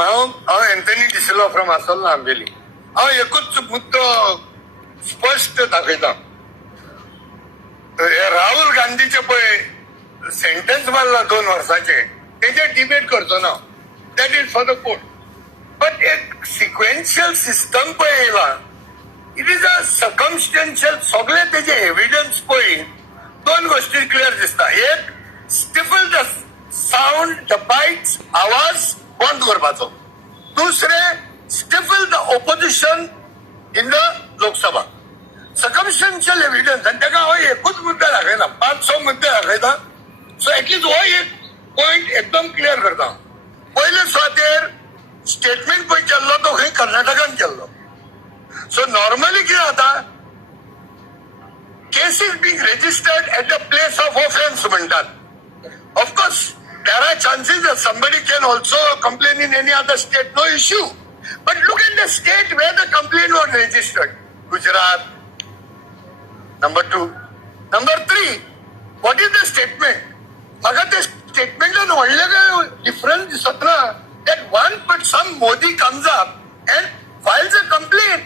हांव Anthony de Silva from आसोल्ला Ambelim. हांव एकूच मुद्दो स्पश्ट दाखयता. राहुल गांधीचे पळय सेंटेन्स मारला 2 वर्साचे, तेजे डिबेट करचो ना. That is for the court. But एक सिक्वेन्शियल सिस्टम पळय येयला. It is a circumstantial. सगळे तेजे एव्हिडन्स पळय 2 गोष्टी क्लियर दिसता. एक, stifle the sound, the bites, आवाज बंद करपाचो. दुसरे, stifle the opposition in the Lok Sabha. Circumstantial evidence. आणि ताका हांव एकूच मुद्दो दाखयना, 5-6 मुद्दे दाखयता. सो एटलीस्ट हो एक पॉयंट एकदम क्लियर करता. पयले सुवातेर स्टेटमेंट पळय केल्लो तो खंय कर्नाटकान केल्लो. सो नॉर्मली कितें जाता, cases being registered at the place of offence म्हणटात. Of course there are chances that somebody can also complain in any other state, no issue. But look at the state where the complaint was registered. Gujarat. Number 2. Number 3, what is the statement? Aga the statement is no difference disat na, that some Modi comes up and files a complaint.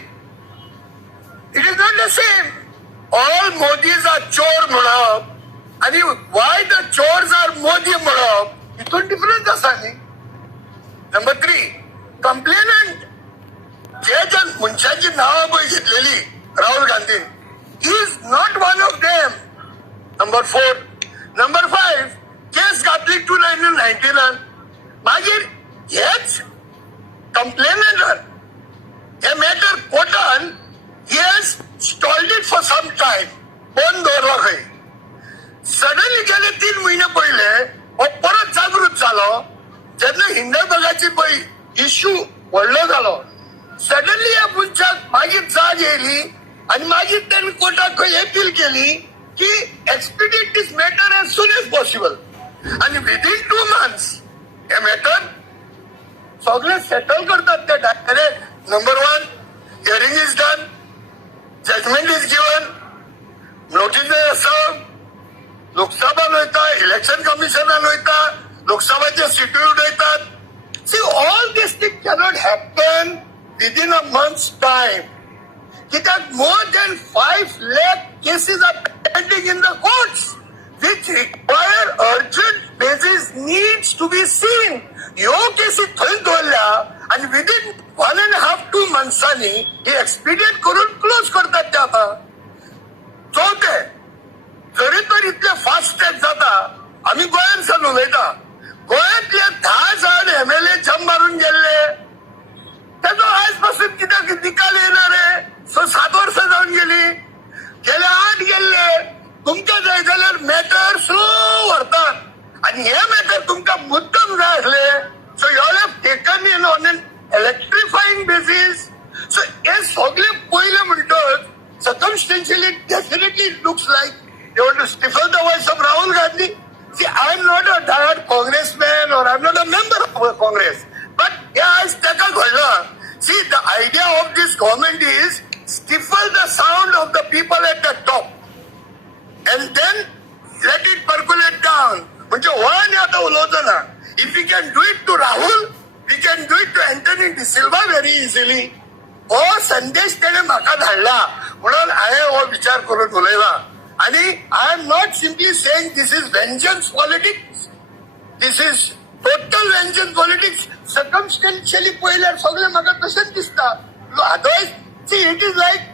It is not the same. All Modis are chor म्हणप आणि why the chores are Modi म्हणप हितून difference आसा न्ही. Number 3, complainant जे मनशांची नांवां पळय घेतलेली Rahul Gandhian, he is not one of them. Number 4. Number 5, केस घातली 2019. मागीर हेच कंप्लेनंटान हे matter कोर्टान he has stalled it for some time. बंद दवरला खंय. सडनली गेले 3 महिने पहिले हो परत जागृत जालो. जेन्ना हिंदुत्वाची पळय इश्यू व्हडलो जालो, सडनली ह्या मनशाक मागीर जाग येयली आणि मागीर ताणें कोर्टाक खंय अपील केली की expedite this matter as soon as possible. आणि विदिन 2 months हे मॅटर सगळे सेटल करतात ते direct. Number 1, hearing is done, judgement is given, notice serve, Lok Sabha वयता, इलेक्शन कमिशनान वयता, लोकसभाचे सिट्यूट वयतात. See all this thing cannot happen within a months time. कित्याक more than 5 lakh cases are pending in the courts which require urgent basis needs to be seen. ह्यो केसी थंय दवरल्या आणि विदिन 1.5-2 monthsनी हे एक्सपिडिएट करून क्लोज करतात ते आता. चौथे, जरी तर इतले फास्ट ट्रॅक जाता, आम्ही गोंयांसान उलयता, गोंयांतले 10 जण MLA जम मारून गेल्ले, तेजो आयज पासून कित्याक निकाल येणार आहे. 7 वर्सां जावन गेली, गेले 8 गेल्ले. तुमकां जाय जाल्यार मॅटर स्लो व्हरतात आणि हे मॅटर तुमकां मुद्दम जाय आसले. So you have taken in on an electrifying basis. So हे सगळे पयले म्हणटच circumstantially definitely it looks like they want to stifle the voice of Rahul Gandhi. See, I am not a diehard congressman or I am not a member of Congress. But yeah, I stuck a gola. See, the idea of this government is stifle the sound of the people at the top and then let it percolate down. म्हणजे one आता उलवतो ना. If we can do it to Rahul, we can do it to Anthony D'Silva very easily. हो संदेश त्याने म्हाका धाडला म्हणून हांवें हो विचार करून उलयला. आणि I am not simply saying this is vengeance politics. This is total vengeance politics. Circumstantially पळयल्यार सगळे म्हाका तशेंच दिसता. Otherwise see it is like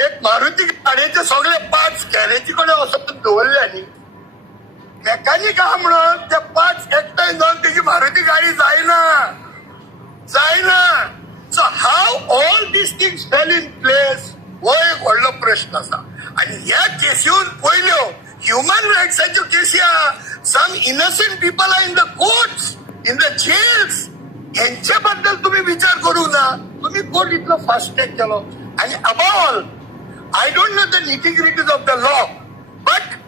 एक मारुती गाडयेचे सगळे पार्ट्स गॅरेजी कडेन वचून दवरले न्ही. मेकॅनीक आहा म्हणून ते पार्ट्स एकठांय जावन तेजी मारुती गाडी जायना. So how all these things fell in place हो एक व्हडलो प्रश्न आसा. आणि ह्या केसीहून पयल्यो ह्युमन रायट्साच्यो केसी आहा. Some innocent people are in the courts, in the jails. हेंचे बद्दल तुम्ही विचार करूंक ना. तुम्ही कोर्ट इतलो फास्ट ट्रॅक केलो. आणि above all I don't know the nitty gritties of the law, but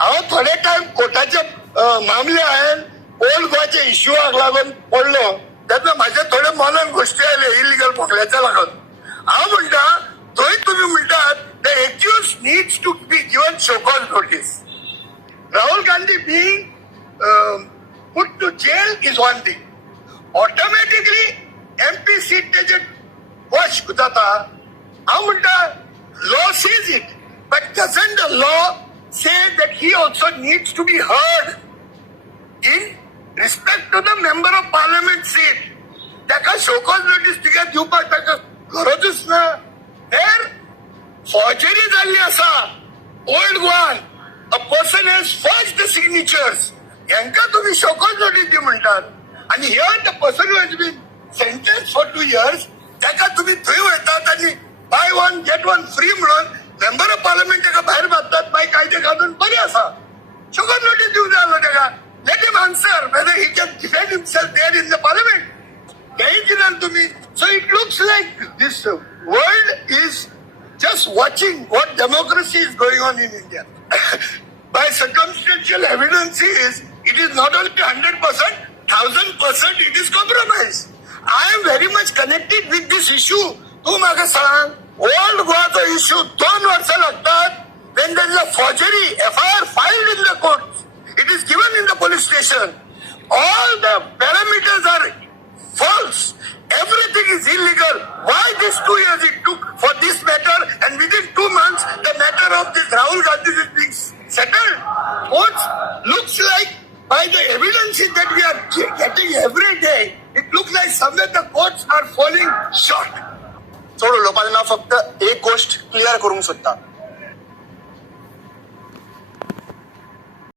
हांव थोडे टायम कोर्टाचे मामले हांवें ओल्ड गोवाच्या इश्यूआक लागून पडलो तेन्ना म्हाजे थोडे मनान गोश्टी आयले इलिगल पोकल्याच्या लागून. हांव म्हणटा थंय तुम्ही म्हणटात the accused needs to be given so-called notice. Rahul Gandhi being put to jail is one thing. Automatically MP seat त्याचे वॉश जाता. हांव म्हणटा law says it, but doesn't the law say that he also needs to be heard in respect to the member of parliament seat. ताका show cause notice तिका दिवपाक ताका गरजूच ना. देर forgery जाल्ली आसा. Old Goan a person has forged the signatures. यांका तुम्ही show cause notice दी म्हणटात. आणि here the person who has been sentence for 2 years ताका तुम्ही थंय वयतात आणि buy one get one free म्हणून मेंबर ऑफ पार्लिमेंट ताका भायर मारतात. मागीर कायदे घालून बरें आसा. शोकॉज नोटीस दिवंक जाय आसलो ताका. Let him answer whether he can defend himself there in the parliament. हेय दिनात तुम्ही. So it looks like this world is just watching what democracy is going on in India. By circumstantial evidences, it is not only 100%, 1000% it is compromised. I am very much connected with this issue. तू म्हाका सांग, old Goa's issue 2 वर्सां लागतात. When there is a forgery, FIR filed in the court, it is given in the police station. All the parameters are false. Everything is illegal. Why this 2 years it took for this matter, and within 2 months the matter of this Rahul Gandhi is being settled? What looks like by the evidences that we are getting every day, it looks like somewhere the courts are falling short. सोडून लोकांना फक्त एक गोष्ट clear करूंक सोदता.